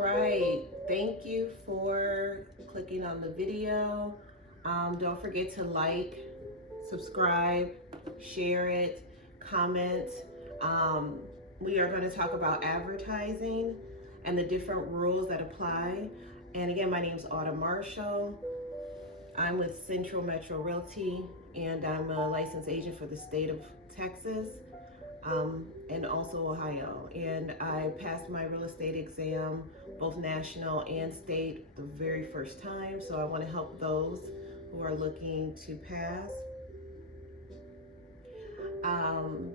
right, thank you for clicking on the video. Don't forget to like, subscribe, share it, comment. Um, we are going to talk about advertising and the different rules that apply. And again, my name is Autumn Marshall. I'm with Central Metro Realty, and I'm a licensed agent for the state of Texas, and also Ohio. And I passed my real estate exam, both national and state, the very first time. So I want to help those who are looking to pass. Um,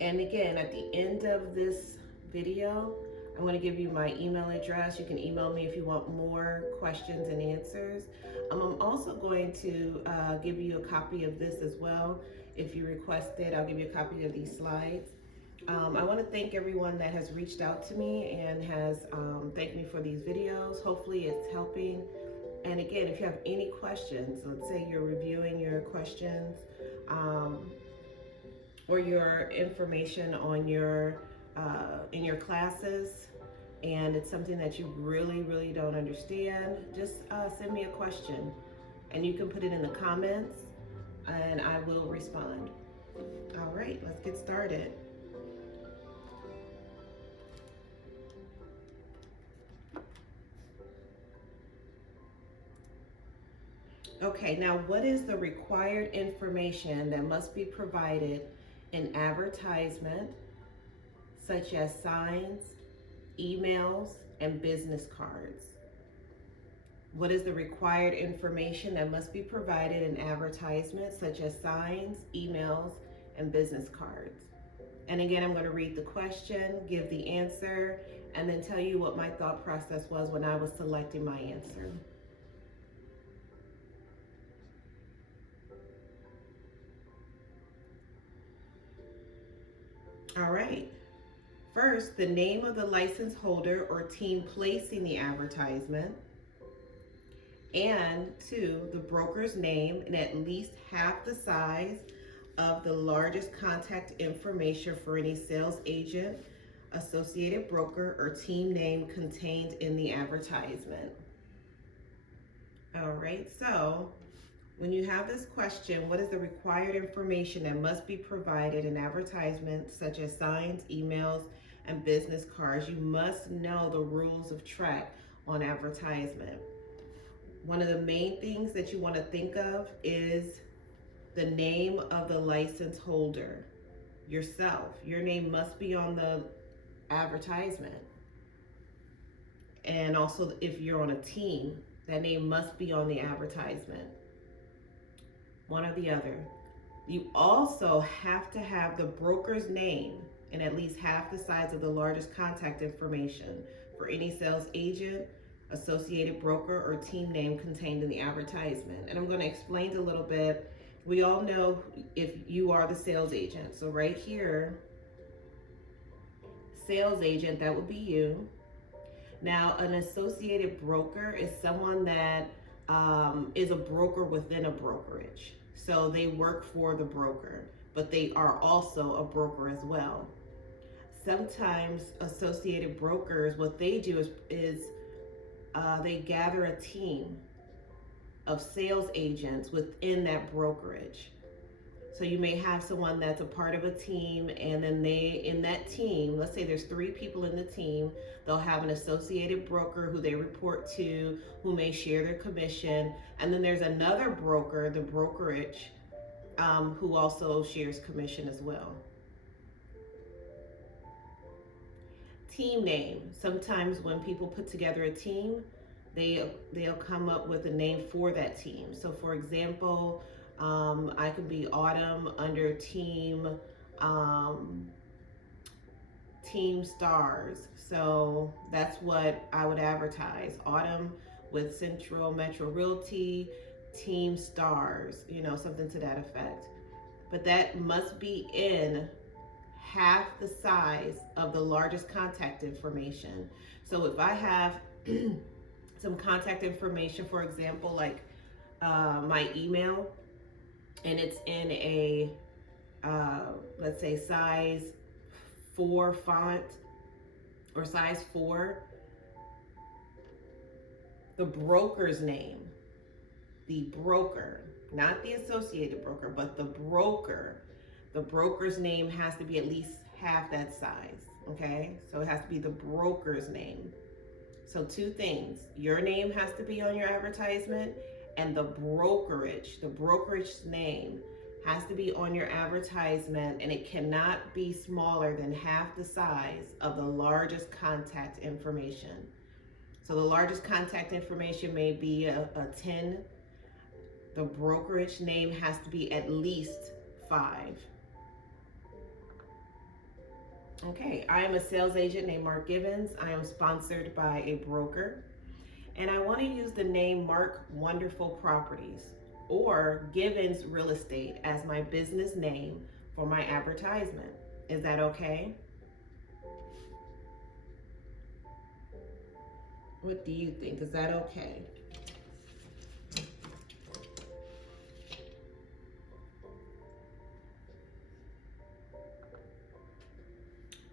and again, at the end of this video, I'm going to give you my email address. You can email me if you want more questions and answers. I'm also going to give you a copy of this as well. If you request it, I'll give you a copy of these slides. I want to thank everyone that has reached out to me and has thanked me for these videos. Hopefully it's helping. And again, if you have any questions, let's say you're reviewing your questions, or your information on your in your classes, and it's something that you really don't understand, just send me a question, and you can put it in the comments, and I will respond. All right, let's get started. Okay, now what is the required information that must be provided in advertisement, such as signs, emails, and business cards? What is the required information that must be provided in advertisements, such as signs, emails, and business cards? And again, I'm going to read the question, give the answer, and then tell you what my thought process was when I was selecting my answer. All right. First, the name of the license holder or team placing the advertisement. And two, the broker's name and at least half the size of the largest contact information for any sales agent, associated broker, or team name contained in the advertisement. All right, so when you have this question, what is the required information that must be provided in advertisements such as signs, emails, and business cards? You must know the rules of track on advertisement. One of the main things that you want to think of is the name of the license holder, yourself. Your name must be on the advertisement. And also, if you're on a team, that name must be on the advertisement. One or the other. You also have to have the broker's name and at least half the size of the largest contact information for any sales agent, associated broker, or team name contained in the advertisement. And I'm going to explain a little bit. We all know if you are the sales agent. So right here, sales agent, that would be you. Now, an associated broker is someone that is a broker within a brokerage. So they work for the broker, but they are also a broker as well. Sometimes associated brokers, what they do is they gather a team of sales agents within that brokerage. So you may have someone that's a part of a team, and then in that team, let's say there's 3 people in the team, they'll have an associated broker who they report to, who may share their commission, and then there's another broker, the brokerage, who also shares commission as well. Team name. Sometimes when people put together a team, they'll come up with a name for that team. So for example, I could be Autumn under team Stars. So that's what I would advertise. Autumn with Central Metro Realty, Team Stars, something to that effect. But that must be in half the size of the largest contact information. So if I have some contact information, for example, like my email, and it's in a let's say size 4 font or size 4, the broker's name, the broker, not the associated broker, but the broker. The broker's name has to be at least half that size, okay? So it has to be the broker's name. So two things, your name has to be on your advertisement, and the brokerage name has to be on your advertisement, and it cannot be smaller than half the size of the largest contact information. So the largest contact information may be a 10. The brokerage name has to be at least 5. Okay, I am a sales agent named Mark Givens. I am sponsored by a broker, and I want to use the name Mark Wonderful Properties or Givens Real Estate as my business name for my advertisement. Is that okay? What do you think? Is that okay?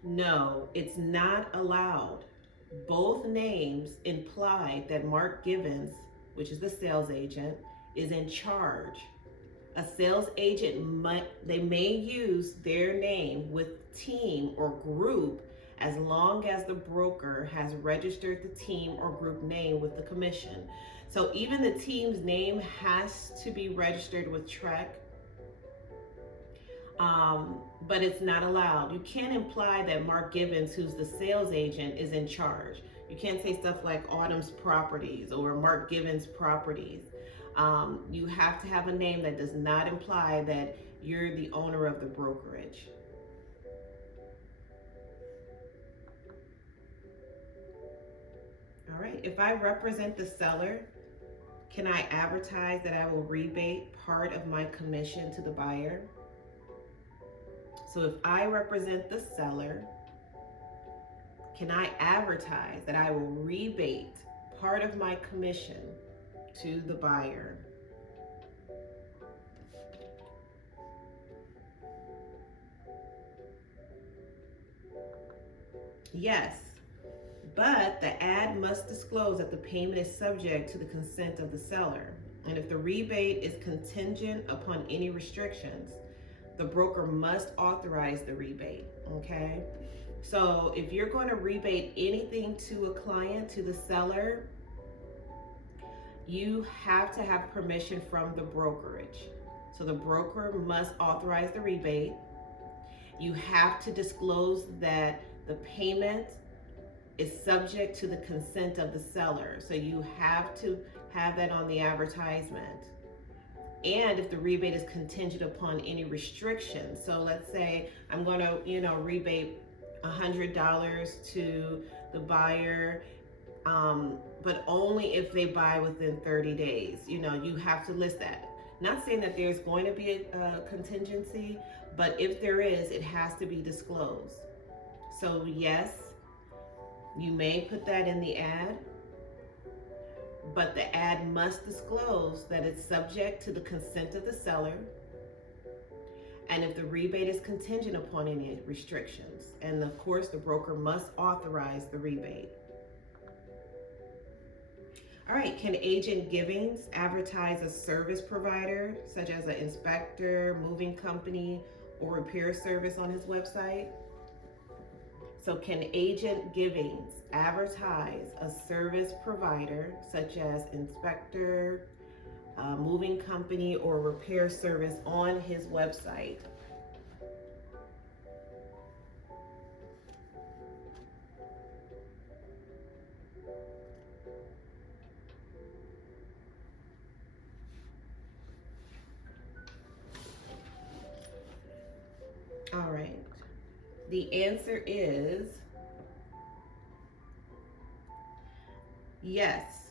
No, it's not allowed. Both names imply that Mark Givens, which is the sales agent, is in charge. A sales agent may use their name with team or group as long as the broker has registered the team or group name with the commission. So even the team's name has to be registered with TREC, but it's not allowed. You can't imply that Mark Givens, who's the sales agent, is in charge. You can't say stuff like Autumn's Properties or Mark Givens Properties. You have to have a name that does not imply that you're the owner of the brokerage. All right, if I represent the seller, can I advertise that I will rebate part of my commission to the buyer? So if I represent the seller, can I advertise that I will rebate part of my commission to the buyer? Yes, but the ad must disclose that the payment is subject to the consent of the seller. And if the rebate is contingent upon any restrictions, the broker must authorize the rebate, okay? So if you're going to rebate anything to a client, to the seller, you have to have permission from the brokerage. So the broker must authorize the rebate. You have to disclose that the payment is subject to the consent of the seller. So you have to have that on the advertisement. And if the rebate is contingent upon any restrictions, so let's say I'm going to, rebate $100 to the buyer, but only if they buy within 30 days. You have to list that. Not saying that there's going to be a contingency, but if there is, it has to be disclosed. So yes, you may put that in the ad, but the ad must disclose that it's subject to the consent of the seller, and if the rebate is contingent upon any restrictions. And of course, the broker must authorize the rebate. All right, can Agent Givens advertise a service provider, such as an inspector, moving company, or repair service on his website? So can Agent Givens advertise a service provider, such as inspector, moving company, or repair service on his website? All right. The answer is yes.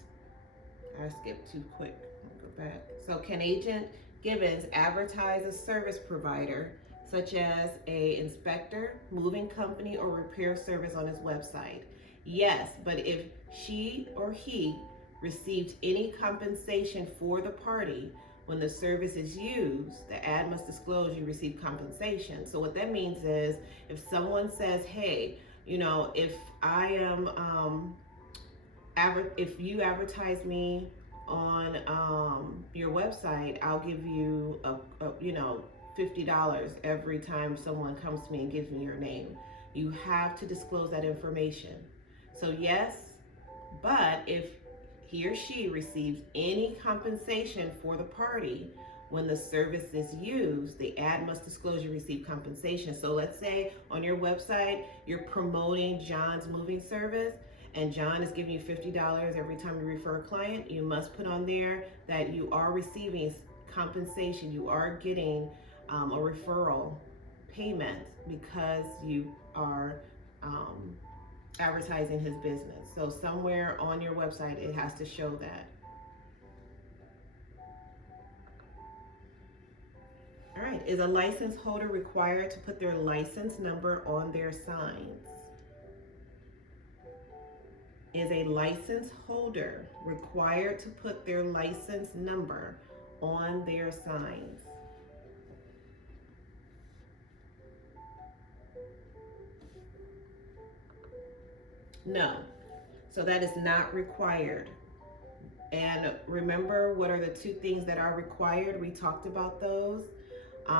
I skipped too quick. Go back. So can Agent Givens advertise a service provider, such as a inspector, moving company, or repair service on his website? Yes, but if she or he received any compensation for the party when the service is used, the ad must disclose you receive compensation. So what that means is, if someone says, hey, if I am if you advertise me on your website, I'll give you $50 every time someone comes to me and gives me your name. You have to disclose that information. So yes, but if he or she receives any compensation for the party when the service is used, the ad must disclose you receive compensation. So let's say on your website, you're promoting John's moving service, and John is giving you $50 every time you refer a client. You must put on there that you are receiving compensation. You are getting a referral payment because you are advertising his business. So somewhere on your website, it has to show that. All right, is a license holder required to put their license number on their signs? Is a license holder required to put their license number on their signs? No. So that is not required. And remember, what are the two things that are required? We talked about those.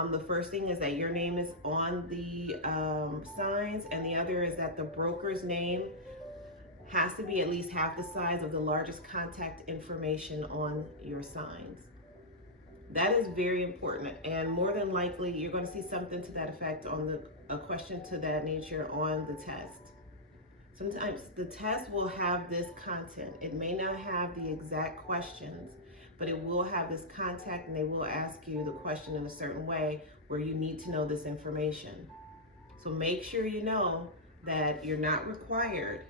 The first thing is that your name is on the signs, and the other is that the broker's name has to be at least half the size of the largest contact information on your signs. That is very important, and more than likely you're going to see something to that effect on a question to that nature on the test. Sometimes the test will have this content. It may not have the exact questions, but it will have this contact, and they will ask you the question in a certain way where you need to know this information. So make sure you know that you're not required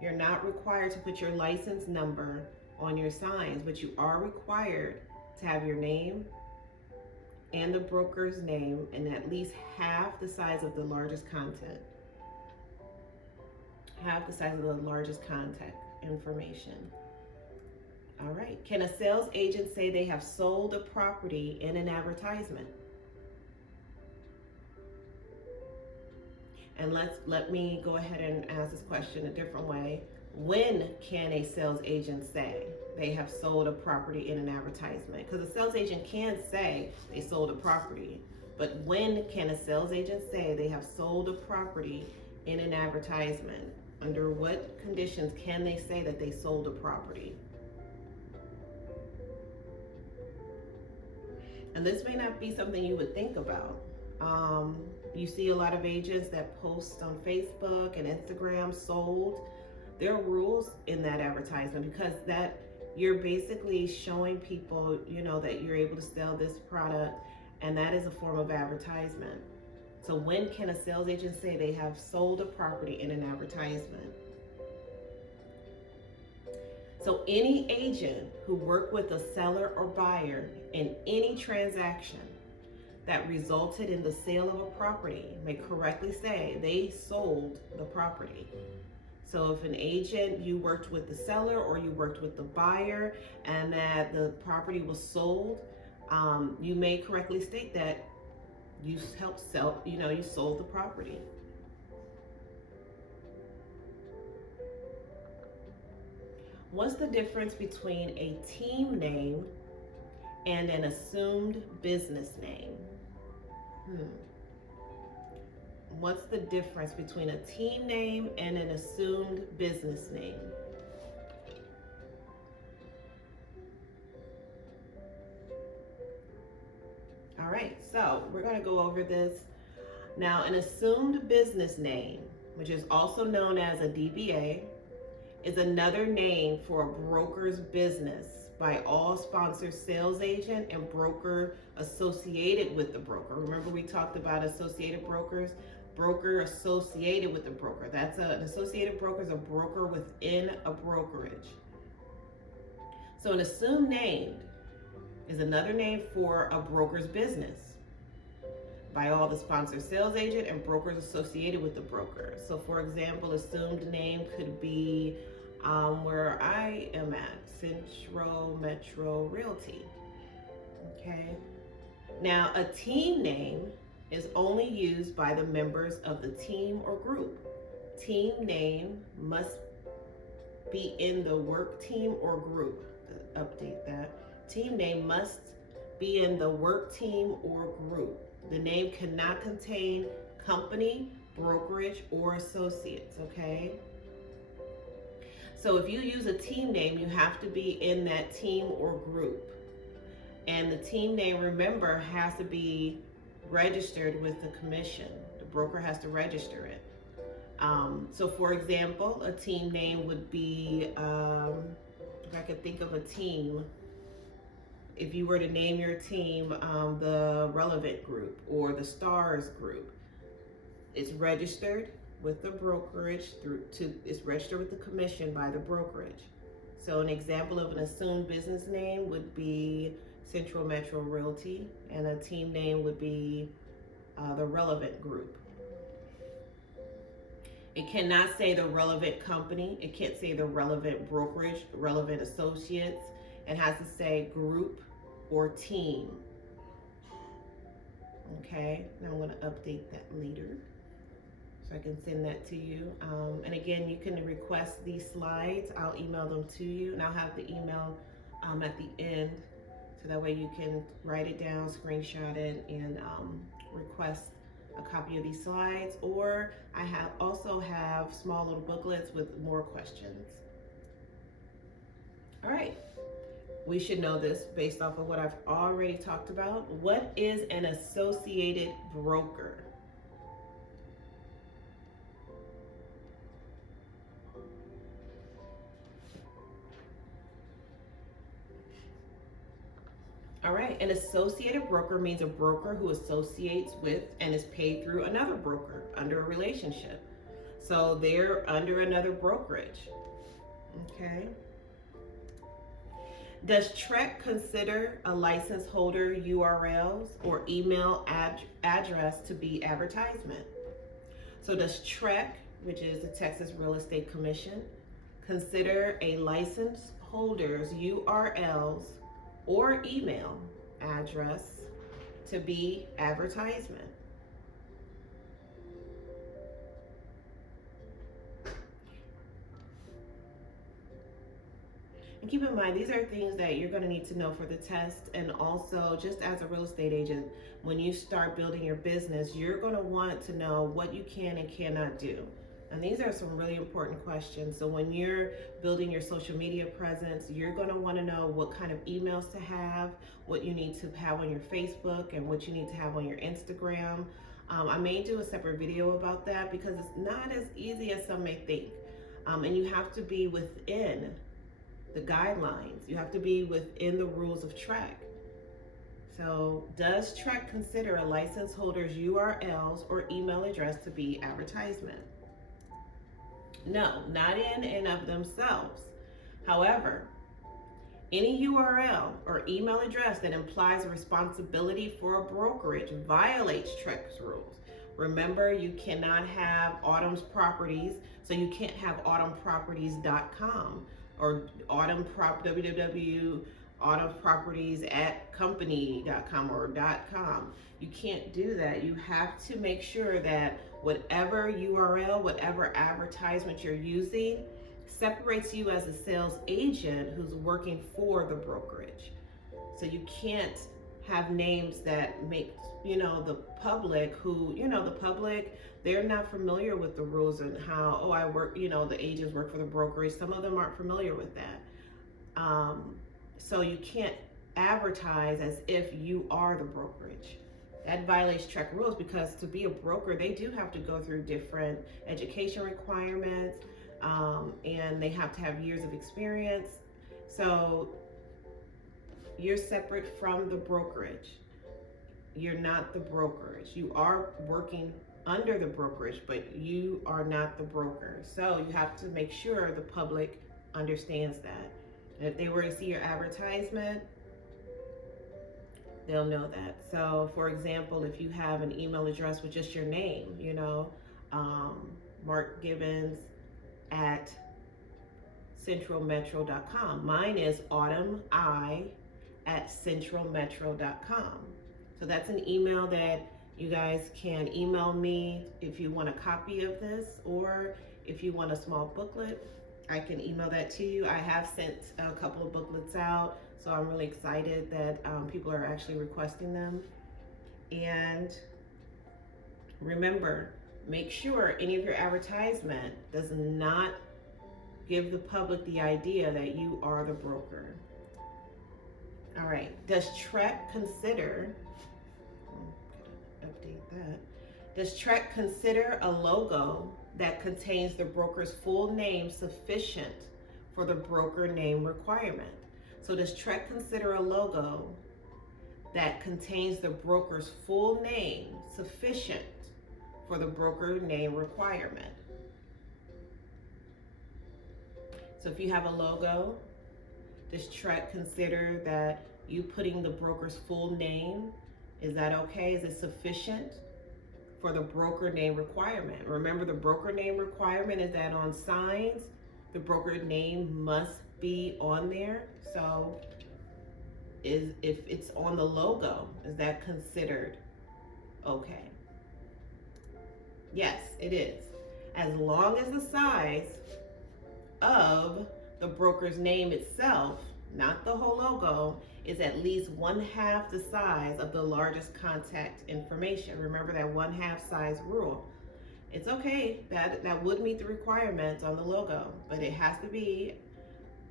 to put your license number on your signs, but you are required to have your name and the broker's name and at least half the size of the largest content. Half the size of the largest contact information. All right. Can a sales agent say they have sold a property in an advertisement? And let me go ahead and ask this question a different way. When can a sales agent say they have sold a property in an advertisement? Because a sales agent can say they sold a property, but when can a sales agent say they have sold a property in an advertisement? Under what conditions can they say that they sold a property? And this may not be something you would think about. You see a lot of agents that post on Facebook and Instagram sold. There are rules in that advertisement because that you're basically showing people, that you're able to sell this product, and that is a form of advertisement. So when can a sales agent say they have sold a property in an advertisement? So any agent who worked with a seller or buyer in any transaction that resulted in the sale of a property may correctly say they sold the property. So if an agent, you worked with the seller or you worked with the buyer and that the property was sold, you may correctly state that you helped sell, you sold the property. What's the difference between a team name and an assumed business name? What's the difference between a team name and an assumed business name? All right, so we're going to go over this. Now, an assumed business name, which is also known as a DBA, is another name for a broker's business by all sponsored sales agent and broker associated with the broker. Remember we talked about associated brokers? Broker associated with the broker. An associated broker is a broker within a brokerage. So an assumed name is another name for a broker's business by all the sponsored sales agent and brokers associated with the broker. So for example, assumed name could be where I am at, Central Metro Realty. Okay. Now a team name is only used by the members of the team or group. Team name must be in the work team or group. Update that. Team name must be in the work team or group. The name cannot contain company, brokerage, or associates, okay? So if you use a team name, you have to be in that team or group. And the team name, remember, has to be registered with the commission. The broker has to register it. So for example, a team name would be, if I could think of a team, if you were to name your team the Relevant Group or the Stars Group, it's registered with the brokerage it's registered with the commission by the brokerage. So an example of an assumed business name would be Central Metro Realty, and a team name would be the Relevant Group. It cannot say the relevant company. It can't say the relevant brokerage, relevant associates. It has to say group or team. Okay, now I'm going to update that later so I can send that to you. And again, you can request these slides. I'll email them to you, and I'll have the email at the end, so that way you can write it down, screenshot it, and request a copy of these slides. Or I also have small little booklets with more questions. All right, we should know this based off of what I've already talked about. What is an associated broker? All right, an associated broker means a broker who associates with and is paid through another broker under a relationship. So they're under another brokerage. Okay. Does TREC consider a license holder URLs or email address to be advertisement? So does TREC, which is the Texas Real Estate Commission, consider a license holder's URLs or email address to be advertisement? And keep in mind, these are things that you're going to need to know for the test. And also, just as a real estate agent, when you start building your business, you're going to want to know what you can and cannot do. And these are some really important questions. So when you're building your social media presence, you're going to want to know what kind of emails to have, what you need to have on your Facebook, and what you need to have on your Instagram. I may do a separate video about that because it's not as easy as some may think. And you have to be within the guidelines. You have to be within the rules of TREC. So does TREC consider a license holder's URLs or email address to be advertisement? No, not in and of themselves. However, any URL or email address that implies a responsibility for a brokerage violates TREC's rules. Remember, you cannot have Autumn's Properties, so you can't have autumnproperties.com or www.autumnproperties@company.com or .com. You can't do that. You have to make sure that whatever URL, whatever advertisement you're using separates you as a sales agent who's working for the brokerage. So you can't have names that make, the public who, the public, they're not familiar with the rules and how, I work, the agents work for the brokerage. Some of them aren't familiar with that. So you can't advertise as if you are the brokerage. That violates TREC rules, because to be a broker, they do have to go through different education requirements, and they have to have years of experience. So you're separate from the brokerage. You're not the brokerage. You are working under the brokerage, but you are not the broker. So you have to make sure the public understands that. And if they were to see your advertisement, they'll know that. So for example, if you have an email address with just your name, Mark Givens at centralmetro.com. Mine is autumni@centralmetro.com. So that's an email that you guys can email me if you want a copy of this, or if you want a small booklet. I can email that to you. I have sent a couple of booklets out, so I'm really excited that people are actually requesting them. And remember, make sure any of your advertisement does not give the public the idea that you are the broker. All right, does TREC consider, update that. Does TREC consider a logo that contains the broker's full name sufficient for the broker name requirement? So does TREC consider a logo that contains the broker's full name sufficient for the broker name requirement? So if you have a logo, does TREC consider that you putting the broker's full name, is that okay? Is it sufficient for the broker name requirement? Remember, the broker name requirement is that on signs, the broker name must be on there. So if it's on the logo, is that considered okay? Yes, it is. As long as the size of the broker's name itself, not the whole logo, is at least 1/2 the size of the largest contact information. Remember that 1/2 size rule. It's okay, that would meet the requirements on the logo, but it has to be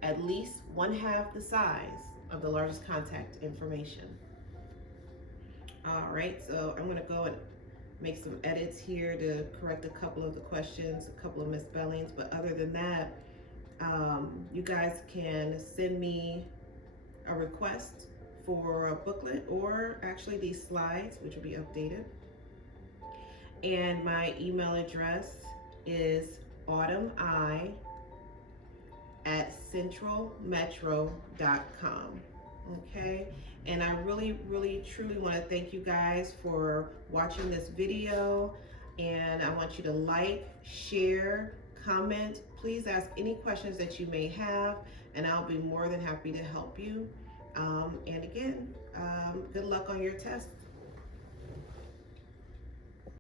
at least 1/2 the size of the largest contact information. All right, so I'm gonna go and make some edits here to correct a couple of the questions, a couple of misspellings, but other than that, you guys can send me a request for a booklet, or actually these slides, which will be updated. And my email address is autumni@centralmetro.com. Okay, and I really truly want to thank you guys for watching this video, and I want you to like, share, comment. Please ask any questions that you may have, and I'll be more than happy to help you. And again, good luck on your test.